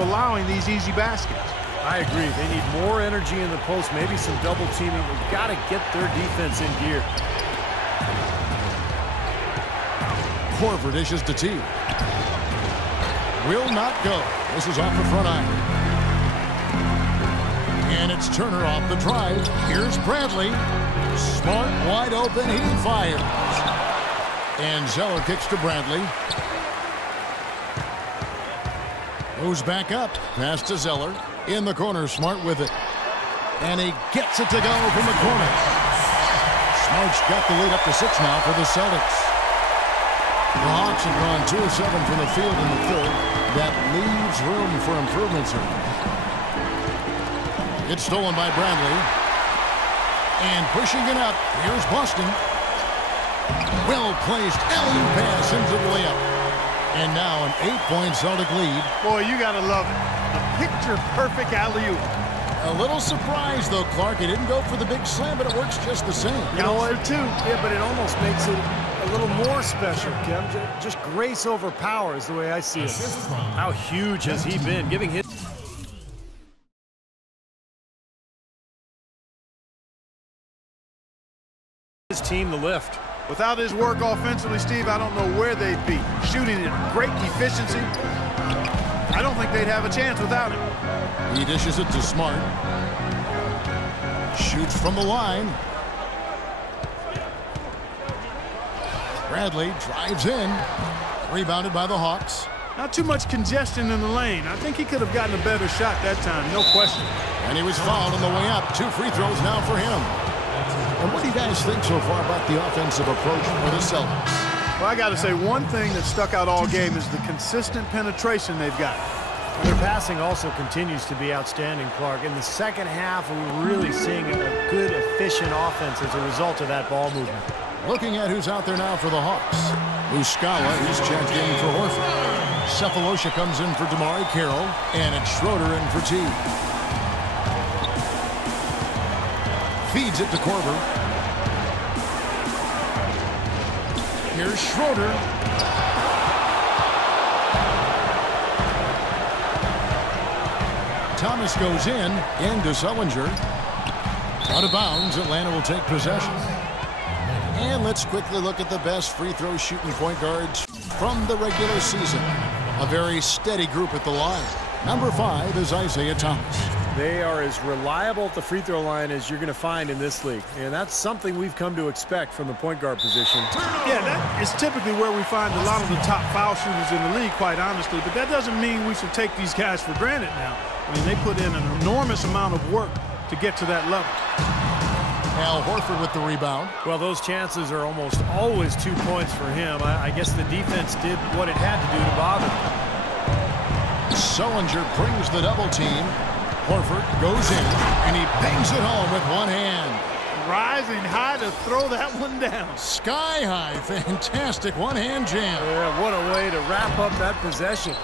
allowing these easy baskets. I agree. They need more energy in the post, maybe some double teaming. They've got to get their defense in gear. Korver dishes to T. Will not go. This is off the front iron. And it's Turner off the drive. Here's Bradley. Smart, wide open. He fires. And Zeller kicks to Bradley. Moves back up. Pass to Zeller. In the corner, Smart with it. And he gets it to go from the corner. Smart's got the lead up to 6 now for the Celtics. The Hawks have gone 2 of 7 from the field in the third. That leaves room for improvement, sir. It's stolen by Bradley. And pushing it up, here's Boston. Well-placed alley-oop pass into the layup. And now an 8-point Celtic lead. Boy, you got to love it. A picture-perfect alley-oop. A little surprise, though, Clark. He didn't go for the big slam, but it works just the same. You know what? Yeah, but it almost makes it a little more special, Kim. Just grace over power is the way I see it. How huge has he been? Giving his team the lift. Without his work offensively, Steve, I don't know where they'd be. Shooting at great efficiency. I don't think they'd have a chance without him. He dishes it to Smart. Shoots from the line. Bradley drives in. Rebounded by the Hawks. Not too much congestion in the lane. I think he could have gotten a better shot that time, no question. And he was fouled on the way up. 2 free throws now for him. And what do you guys think so far about the offensive approach for the Celtics? Well, I got to say, one thing that stuck out all game is the consistent penetration they've got. Their passing also continues to be outstanding, Clark. In the second half, we're really seeing a good, efficient offense as a result of that ball movement. Looking at who's out there now for the Hawks. Muscala is checked in for Horford. Cephalosha comes in for Damari Carroll. And it's Schroeder in for T. Feeds it to Korver. Here's Schroeder. Thomas goes into Sullinger. Out of bounds, Atlanta will take possession. And let's quickly look at the best free throw shooting point guards from the regular season. A very steady group at the line. Number 5 is Isaiah Thomas. They are as reliable at the free throw line as you're going to find in this league. And that's something we've come to expect from the point guard position. Yeah, that is typically where we find a lot of the top foul shooters in the league, quite honestly. But that doesn't mean we should take these guys for granted now. I mean, they put in an enormous amount of work to get to that level. Al Horford with the rebound. Well, those chances are almost always 2 points for him. I guess the defense did what it had to do to bother. Sullinger brings the double team. Horford goes in, and he bangs it home with one hand. Rising high to throw that one down. Sky high. Fantastic one-hand jam. Yeah, what a way to wrap up that possession.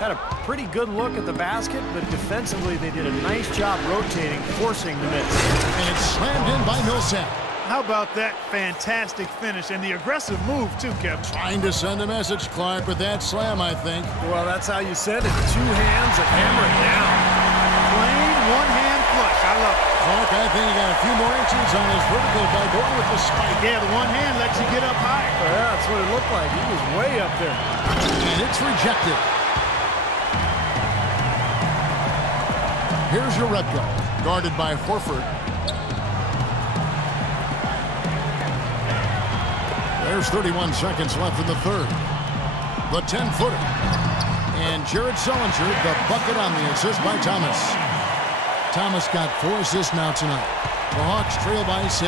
Had a pretty good look at the basket, but defensively they did a nice job rotating, forcing the miss. And it's slammed in by Millsap. How about that fantastic finish and the aggressive move, too, Kevin? Trying to send a message, Clark, with that slam, I think. Well, that's how you send it. 2 hands and hammer it down. Plain one-hand flush. I love it. Clark, I think he got a few more inches on his vertical by going with the spike. Yeah, the one hand lets you get up high. Yeah, that's what it looked like. He was way up there. And it's rejected. Here's your Rebko, guarded by Horford. There's 31 seconds left in the third. The 10-footer. And Jared Sullinger, the bucket on the assist by Thomas. Thomas got 4 assists now tonight. The Hawks trail by 6.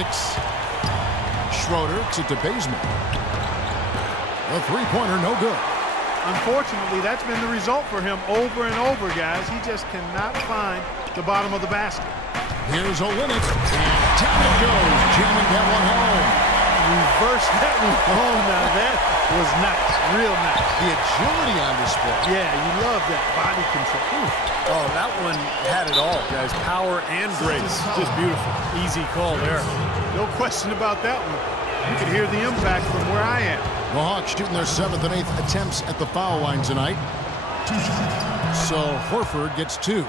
Schroeder to Bazemore. The three-pointer, no good. Unfortunately, that's been the result for him over and over, guys. He just cannot find the bottom of the basket. Here's Olynyk, and down it goes, jamming that one home. Reverse that one home. Now that was nice, real nice. The agility on display. Yeah, you love that body control. Oof. Oh, that one had it all, guys. Power and grace. Just beautiful. Easy call there. No question about that one. You can hear the impact from where I am. The Hawks shooting their 7th and 8th attempts at the foul line tonight. So Horford gets 2.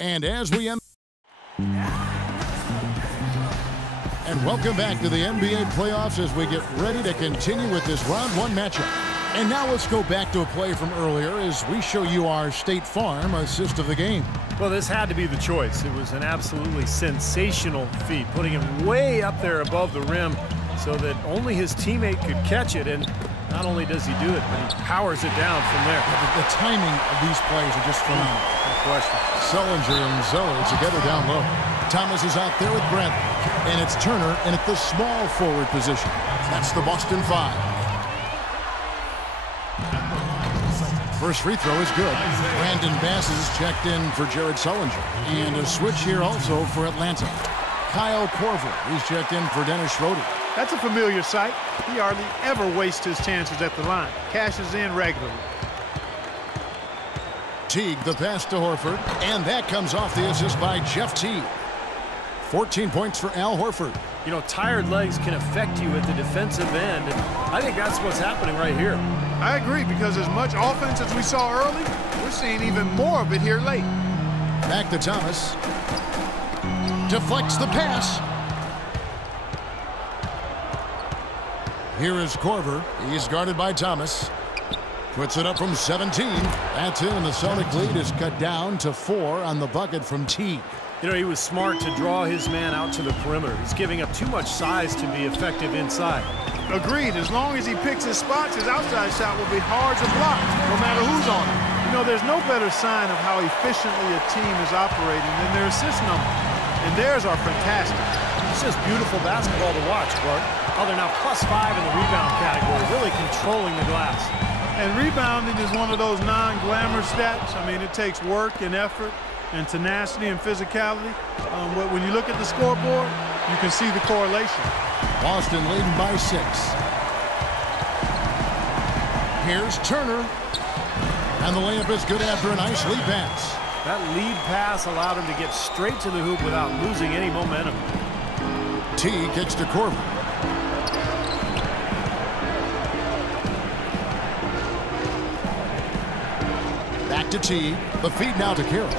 And as we end, and welcome back to the NBA playoffs as we get ready to continue with this round 1 matchup. And now let's go back to a play from earlier as we show you our State Farm assist of the game. Well, this had to be the choice. It was an absolutely sensational feat, putting it way up there above the rim so that only his teammate could catch it. And not only does he do it, but he powers it down from there. The timing of these plays are just phenomenal. No question. Sullinger and Zeller together down low. Thomas is out there with Bradley. And it's Turner in at the small forward position. That's the Boston 5. First free throw is good. Brandon Bass is checked in for Jared Sullinger. And a switch here also for Atlanta. Kyle Korver is checked in for Dennis Schroeder. That's a familiar sight. He hardly ever wastes his chances at the line. Cashes in regularly. Teague, the pass to Horford. And that comes off the assist by Jeff Teague. 14 points for Al Horford. You know, tired legs can affect you at the defensive end, and I think that's what's happening right here. I agree, because as much offense as we saw early, we're seeing even more of it here late. Back to Thomas. Deflects the pass. Here is Korver. He's guarded by Thomas. Puts it up from 17. That's in, and the Celtic lead is cut down to 4 on the bucket from Teague. You know, he was smart to draw his man out to the perimeter. He's giving up too much size to be effective inside. Agreed. As long as he picks his spots, his outside shot will be hard to block, no matter who's on him. You know, there's no better sign of how efficiently a team is operating than their assist numbers. And theirs are fantastic. It's just beautiful basketball to watch, Clark. Oh, they're now +5 in the rebound category, really controlling the glass. And rebounding is one of those non-glamour stats. I mean, it takes work and effort and tenacity and physicality. But when you look at the scoreboard, you can see the correlation. Boston leading by 6. Here's Turner. And the layup is good after a nice lead pass. That lead pass allowed him to get straight to the hoop without losing any momentum. T kicks to Korver. Back to T. The feed now to Carroll.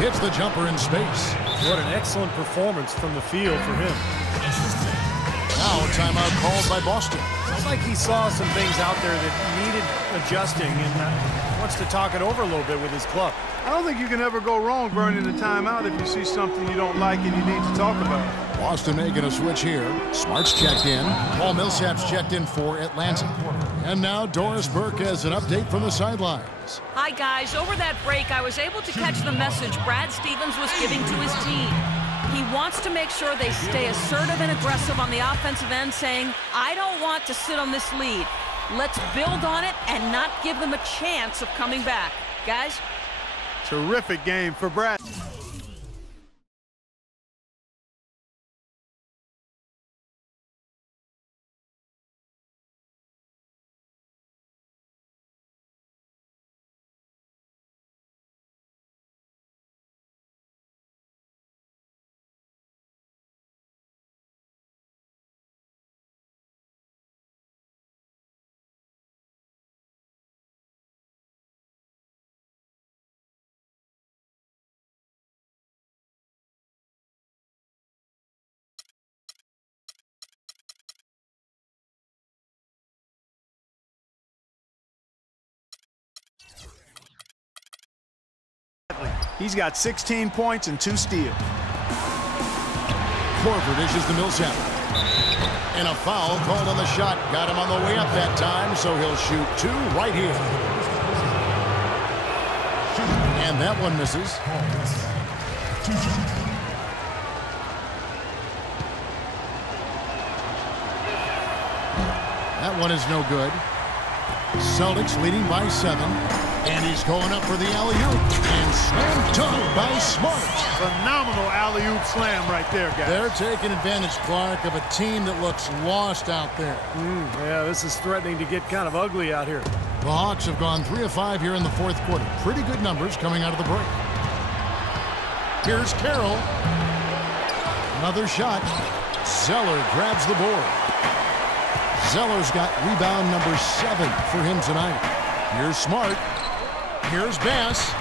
Hits the jumper in space. What an excellent performance from the field for him. Now a timeout called by Boston. Sounds like he saw some things out there that needed adjusting and wants to talk it over a little bit with his club. I don't think you can ever go wrong burning a timeout if you see something you don't like and you need to talk about it. Boston making a switch here. Smart's checked in. Paul Millsap's checked in for Atlanta. And now Doris Burke has an update from the sidelines. Hi, guys. Over that break, I was able to catch the message Brad Stevens was giving to his team. He wants to make sure they stay assertive and aggressive on the offensive end, saying, I don't want to sit on this lead. Let's build on it and not give them a chance of coming back. Guys? Terrific game for Brad. He's got 16 points and 2 steals. Korver dishes to Millsap. And a foul called on the shot. Got him on the way up that time, so he'll shoot 2 right here. And that one misses. That one is no good. Celtics leading by 7. And he's going up for the alley-oop. And slam dunk by Smart. Phenomenal alley-oop slam right there, guys. They're taking advantage, Clark, of a team that looks lost out there. Yeah, this is threatening to get kind of ugly out here. The Hawks have gone 3 of 5 here in the fourth quarter. Pretty good numbers coming out of the break. Here's Carroll. Another shot. Zeller grabs the board. Zeller's got rebound number 7 for him tonight. Here's Smart. Here's Bass.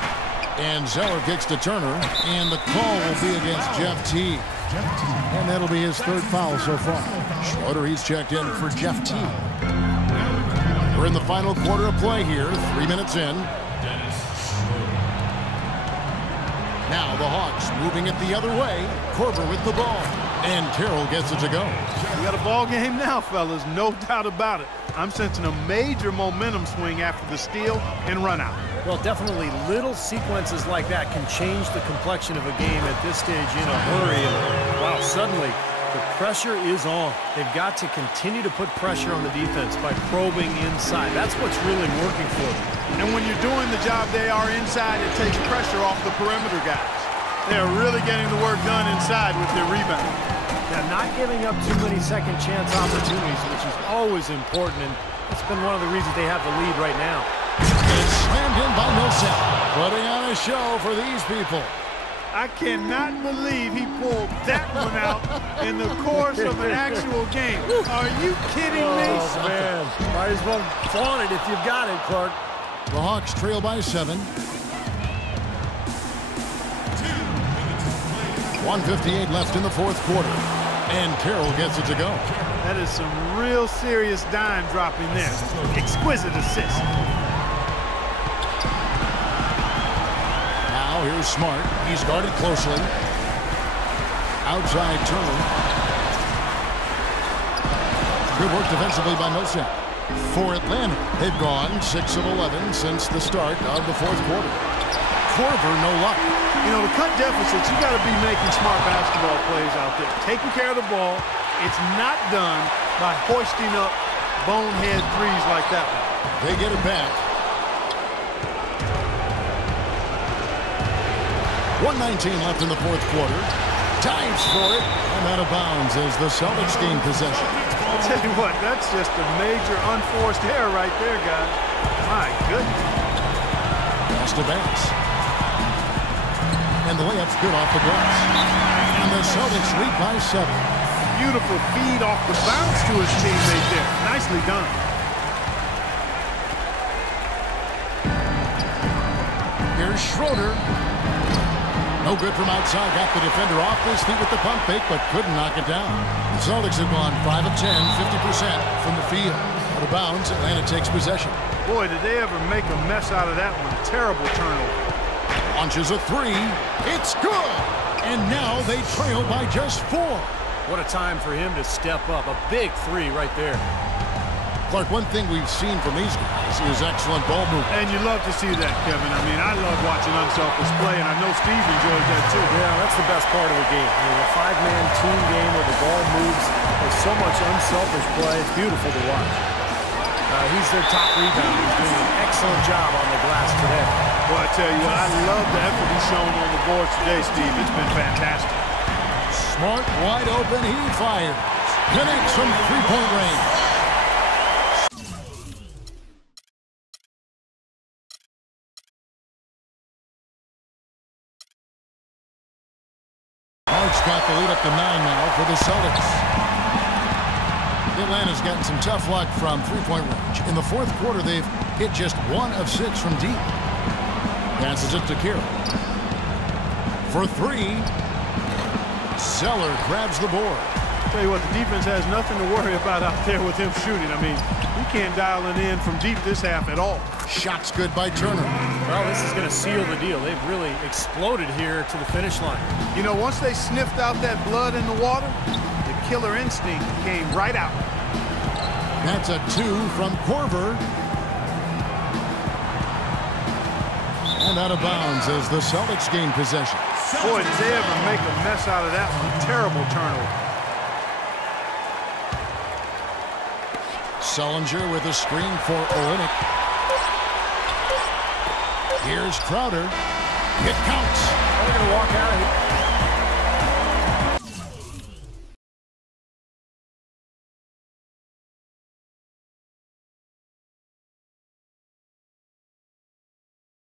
And Zeller kicks to Turner. And the call will be against Jeff T. And that'll be his 3rd foul so far. Schroeder, he's checked in for Jeff T. We're in the final quarter of play here. 3 minutes in. Now the Hawks moving it the other way. Korver with the ball. And Carroll gets it to go. We got a ball game now, fellas. No doubt about it. I'm sensing a major momentum swing after the steal and run out. Well, definitely little sequences like that can change the complexion of a game at this stage in a hurry. And wow, suddenly the pressure is on. They've got to continue to put pressure on the defense by probing inside. That's what's really working for them. And when you're doing the job they are inside, it takes pressure off the perimeter guys. They're really getting the work done inside with their rebound. Now, not giving up too many second chance opportunities, which is always important, and it's been one of the reasons they have the lead right now. It's slammed in by Millsap. Putting on a show for these people. I cannot believe he pulled that one out in the course of an actual game. Are you kidding me? Oh, man. Might as well flaunt it if you've got it, Clark. The Hawks trail by 7. 1:58 left in the fourth quarter. And Carroll gets it to go. That is some real serious dime dropping there. Exquisite assist. Now here's Smart. He's guarded closely. Outside Turner. Good work defensively by Millsap. For Atlanta, they've gone 6 of 11 since the start of the fourth quarter. Korver, no luck. You know, to cut deficits, you got to be making smart basketball plays out there. Taking care of the ball. It's not done by hoisting up bonehead threes like that one. They get it back. 1:19 left in the fourth quarter. Dives for it. And out of bounds as the Celtics gain possession. I'll tell you what, that's just a major unforced error right there, guys. My goodness. Pass to Bass. And the layup's good off the glass. And the Celtics lead by 7. Beautiful feed off the bounce to his teammate there. Nicely done. Here's Schroeder. No good from outside. Got the defender off his feet with the pump fake, but couldn't knock it down. The Celtics have gone 5 of 10, 50% from the field. Out of bounds, Atlanta takes possession. Boy, did they ever make a mess out of that one. Terrible turnover. Launches a 3. It's good. And now they trail by just 4. What a time for him to step up. A big 3 right there. Clark, one thing we've seen from these guys is excellent ball movement. And you love to see that, Kevin. I mean, I love watching unselfish play, and I know Steve enjoys that too. Yeah, that's the best part of the game. I mean, a 5-man team game where the ball moves. There's so much unselfish play. It's beautiful to watch. He's their top rebounder. He's doing an excellent job on the glass today. Well, I tell you what, I love the effort he's shown on the boards today, Steve. It's been fantastic. Smart, wide open, he fires. Connects from three-point range. Hawks got the lead up to 9 now for the Celtics. Atlanta's gotten some tough luck from three-point range. In the fourth quarter, they've hit just 1 of 6 from deep. Passes it to Carroll. For 3. Zeller grabs the board. Tell you what, the defense has nothing to worry about out there with him shooting. I mean, he can't dial it in from deep this half at all. Shot's good by Turner. Well, this is going to seal the deal. They've really exploded here to the finish line. You know, once they sniffed out that blood in the water, the killer instinct came right out. That's a 2 from Korver. And out of bounds as the Celtics gain possession. Boy, did they ever make a mess out of that one. Terrible turnover. Sullinger with a screen for Olynyk. Here's Crowder. It counts. They're going to walk out of here.